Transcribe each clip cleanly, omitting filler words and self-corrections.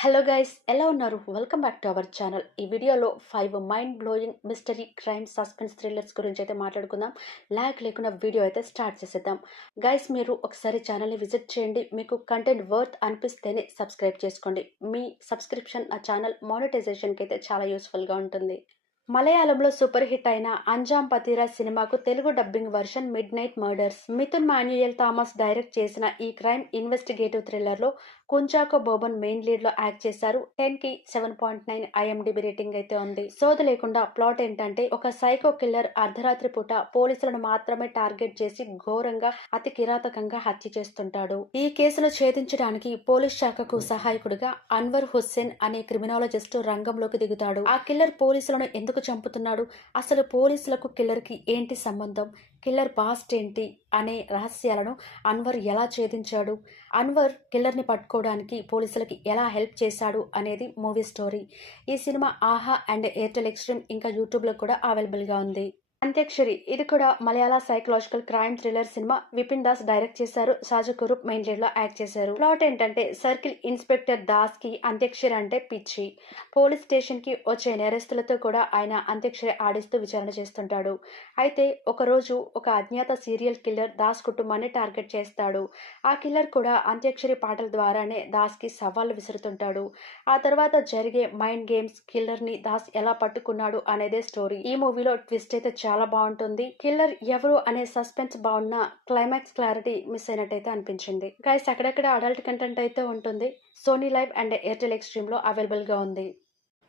Hello guys, ఎలా ఉన్నారు? Welcome back to our channel. ఈ వీడియోలో 5 mind blowing mystery crime suspense thrillers గురించి అయితే మాట్లాడుకుందాం. లాగ్ లేకుండా వీడియో అయితే స్టార్ట్ చేసేద్దాం. గైస్, మీరు ఒకసారి ఛానల్ని విజిట్ చేయండి. మీకు కంటెంట్ వర్త్ అనిపిస్తేనే సబ్స్క్రైబ్ చేసుకోండి. మీ సబ్స్క్రిప్షన్ ఆ ఛానల్ మానిటైజేషన్కి అయితే చాలా యూస్ఫుల్గా ఉంటుంది. మలయాళంలో సూపర్ హిట్ అయిన అంజామ్ పతీరా సినిమాకు Telugu dubbing version midnight murders. Mithun Manuel Thomas direct చేసిన ఈ క్రైమ్ ఇన్వెస్టిగేటివ్ థ్రిల్లర్లో కుంచాకో బోబన్ మెయిన్ లీడ్లో యాక్ట్ చేశారు. 10కి 7.9 IMDb రేటింగ్ అయితే ఉంది. సోది లేకుండా ప్లాట్ ఏంటంటే, ఒక సైకో కిల్లర్ అర్ధరాత్రి పూట పోలీసులను మాత్రమే టార్గెట్ చేసి ఘోరంగా అతి కిరాతకంగా హత్య చేస్తుంటాడు. ఈ కేసును ఛేదించడానికి పోలీస్ శాఖకు సహాయకుడిగా అన్వర్ హుస్సేన్ అనే క్రిమినాలజిస్ట్ రంగంలోకి దిగుతాడు. ఆ కిల్లర్ పోలీసులను ఎందుకు చంపుతున్నాడు, అసలు పోలీసులకు కిల్లర్ కి ఏంటి సంబంధం, కిల్లర్ పాస్ట్ ఏంటి అనే రహస్యాలను అన్వర్ ఎలా ఛేదించాడు, అన్వర్ కిల్లర్ని పట్టుకోవడానికి పోలీసులకి ఎలా హెల్ప్ చేశాడు అనేది మూవీ స్టోరీ. ఈ సినిమా ఆహా అండ్ ఎయిర్టెల్ ఎక్స్ట్రీమ్ ఇంకా యూట్యూబ్లో కూడా అవైలబుల్గా ఉంది. అంత్యక్షరి ఇది కూడా మలయాళ సైకలాజికల్ క్రైమ్ థ్రిల్లర్ సినిమా. విపిన్ దాస్ డైరెక్ట్ చేశారు. సాజు కురూప్ మెయిన్ లీడ్ లో యాక్ట్ చేశారు. ప్లాట్ ఏంటంటే, సర్కిల్ ఇన్స్పెక్టర్ దాస్ కి అంత్యక్షరి అంటే పిచ్చి. పోలీస్ స్టేషన్ కి వచ్చే నేరస్తులతో కూడా ఆయన అంత్యక్షరి ఆడిస్తూ విచారణ చేస్తుంటాడు. అయితే ఒకరోజు ఒక అజ్ఞాత సీరియల్ కిల్లర్ దాస్ కుటుంబాన్ని టార్గెట్ చేస్తాడు. ఆ కిల్లర్ కూడా అంత్యక్షరి పాటల ద్వారానే దాస్ కి సవాళ్లు విసురుతుంటాడు. ఆ తర్వాత జరిగే మైండ్ గేమ్స్, కిల్లర్ ని దాస్ ఎలా పట్టుకున్నాడు అనేదే స్టోరీ. ఈ మూవీలో ట్విస్ట్ అయితే చాలా బాగుంటుంది. కిల్లర్ ఎవరు అనే సస్పెన్స్ బాగున్నా క్లైమాక్స్ క్లారిటీ మిస్ అయినట్టయితే అనిపించింది. గైస్, అక్కడక్కడ అడల్ట్ కంటెంట్ అయితే ఉంటుంది. Sony Live and Airtel Xstream లో అవైలబుల్ గా ఉంది.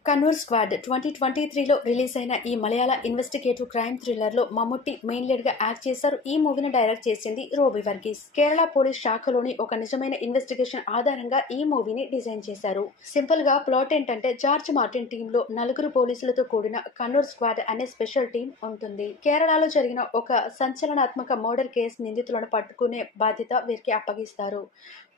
కన్నూర్ స్క్వాడ్ 2023లో రిలీజ్ అయిన ఈ మలయాళ ఇన్వెస్టిగేటివ్ క్రైమ్ థ్రిల్లర్ లో మమ్ముట్టి మెయిన్ లీడ్ గా యాక్ట్ చేశారు. ఈ మూవీని డైరెక్ట్ చేసింది రోబీ వర్గీస్. కేరళ పోలీస్ శాఖలోని ఒక నిజమైన ఇన్వెస్టిగేషన్ ఆధారంగా ఈ మూవీని డిజైన్ చేశారు. సింపుల్ గా ప్లాట్ ఏంటంటే, జార్జ్ మార్టిన్ టీమ్ లో 4 పోలీసులతో కూడిన కన్నూర్ స్క్వాడ్ అనే స్పెషల్ టీం ఉంటుంది. కేరళలో జరిగిన ఒక సంచలనాత్మక మర్డర్ కేసు నిందితులను పట్టుకునే బాధ్యత వీరికి అప్పగిస్తారు.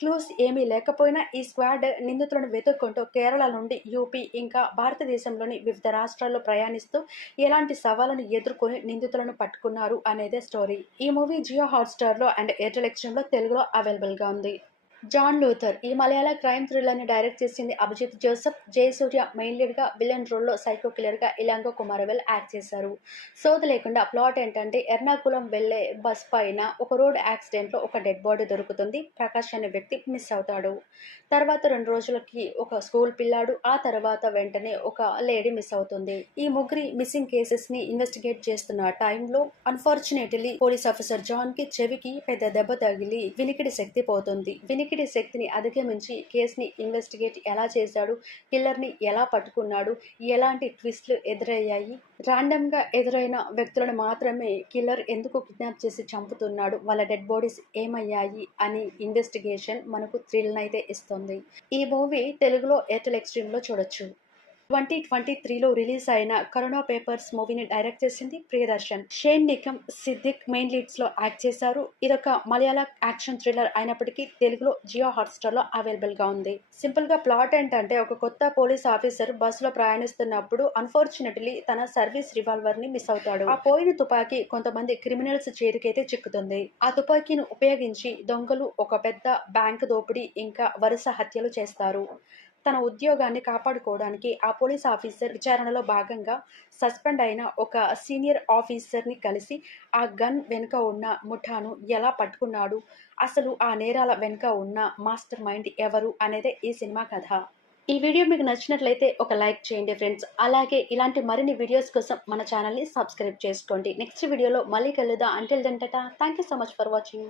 క్లూస్ ఏమీ లేకపోయినా ఈ స్క్వాడ్ నిందితులను వెతుక్కుంటూ కేరళ నుండి యూపీ ఇంకా భారతదేశంలోని వివిధ రాష్ట్రాల్లో ప్రయాణిస్తూ ఎలాంటి సవాళ్లను ఎదుర్కొని నిందితులను పట్టుకున్నారు అనేదే స్టోరీ. ఈ మూవీ జియో హాట్స్టార్ లో అండ్ ఎయిర్టెల్ ఎక్స్ట్రీమ్ లో తెలుగులో అవైలబుల్ గా ఉంది. జాన్ లూథర్ ఈ మలయాళ క్రైమ్ థ్రిల్లర్ ని డైరెక్ట్ చేసింది అభిజిత్ జోసెఫ్. జయసూర్య మెయిన్ లీడ్ గా విలన్ రోల్ లో సైకో కిల్లర్ గా ఇలాంగో కుమారవెల్ యాక్ట్ చేశారు. సోది లేకుండా ప్లాట్ ఏంటంటే, ఎర్నాకుళం వెళ్లే బస్ పైన ఒక రోడ్ యాక్సిడెంట్ లో ఒక డెడ్ బాడీ దొరుకుతుంది. ప్రకాష్ అనే వ్యక్తి మిస్ అవుతాడు. తర్వాత 2 రోజులకి ఒక స్కూల్ పిల్లాడు, ఆ తర్వాత వెంటనే ఒక లేడీ మిస్ అవుతుంది. ఈ ముగ్గురి మిస్సింగ్ కేసెస్ ని ఇన్వెస్టిగేట్ చేస్తున్న టైంలో అన్ఫార్చునేట్లీ పోలీస్ ఆఫీసర్ జాన్ కి చెవికి పెద్ద దెబ్బ తగిలి వినికిడి శక్తి పోతుంది. వినికిడి శక్తిని అధిగమించి కేసుని ఇన్వెస్టిగేట్ ఎలా చేశాడు, కిల్లర్ ని ఎలా పట్టుకున్నాడు, ఎలాంటి ట్విస్ట్లు ఎదురయ్యాయి, రాండమ్ గా ఎదురైన వ్యక్తులను మాత్రమే కిల్లర్ ఎందుకు కిడ్నాప్ చేసి చంపుతున్నాడు, వాళ్ళ డెడ్ బాడీస్ ఏమయ్యాయి అని ఇన్వెస్టిగేషన్ మనకు థ్రిల్ అయితే ఇస్తుంది. ఈ మూవీ తెలుగులో ఎయిర్టెల్ ఎక్స్ట్రీమ్ లో చూడొచ్చు. 2023లో రిలీజ్ అయిన కరోనా పేపర్స్ మూవీని డైరెక్ట్ చేసింది ప్రియదర్శన్. షేన్ నికమ్, సిద్దిక్ మెయిన్ లీడ్స్ లో యాక్ట్ చేశారు. ఇదొక మలయాళ యాక్షన్ థ్రిల్లర్ అయినప్పటికీ తెలుగులో జియో హాట్స్టార్ లో అవైలబుల్ గా ఉంది. సింపుల్ గా ప్లాట్ ఏంటంటే, ఒక కొత్త పోలీస్ ఆఫీసర్ బస్సులో ప్రయాణిస్తున్నప్పుడు అన్ఫార్చునేట్లీ తన సర్వీస్ రివాల్వర్ ని మిస్ అవుతాడు. ఆ పోయిన తుపాకీ కొంతమంది క్రిమినల్స్ చేతికైతే చిక్కుతుంది. ఆ తుపాకీని ఉపయోగించి దొంగలు ఒక పెద్ద బ్యాంక్ దోపిడీ ఇంకా వరుస హత్యలు చేస్తారు. తన ఉద్యోగాన్ని కాపాడుకోవడానికి ఆ పోలీస్ ఆఫీసర్ విచారణలో భాగంగా సస్పెండ్ అయిన ఒక సీనియర్ ఆఫీసర్ని కలిసి ఆ గన్ వెనుక ఉన్న ముఠాను ఎలా పట్టుకున్నాడు, అసలు ఆ నేరాల వెనుక ఉన్న మాస్టర్ మైండ్ ఎవరు అనేదే ఈ సినిమా కథ. ఈ వీడియో మీకు నచ్చినట్లయితే ఒక లైక్ చేయండి ఫ్రెండ్స్. అలాగే ఇలాంటి మరిన్ని వీడియోస్ కోసం మన ఛానల్ని సబ్స్క్రైబ్ చేసుకోండి. నెక్స్ట్ వీడియోలో మళ్ళీ కలుద్దాం. Until then tata. Thank you so much for watching.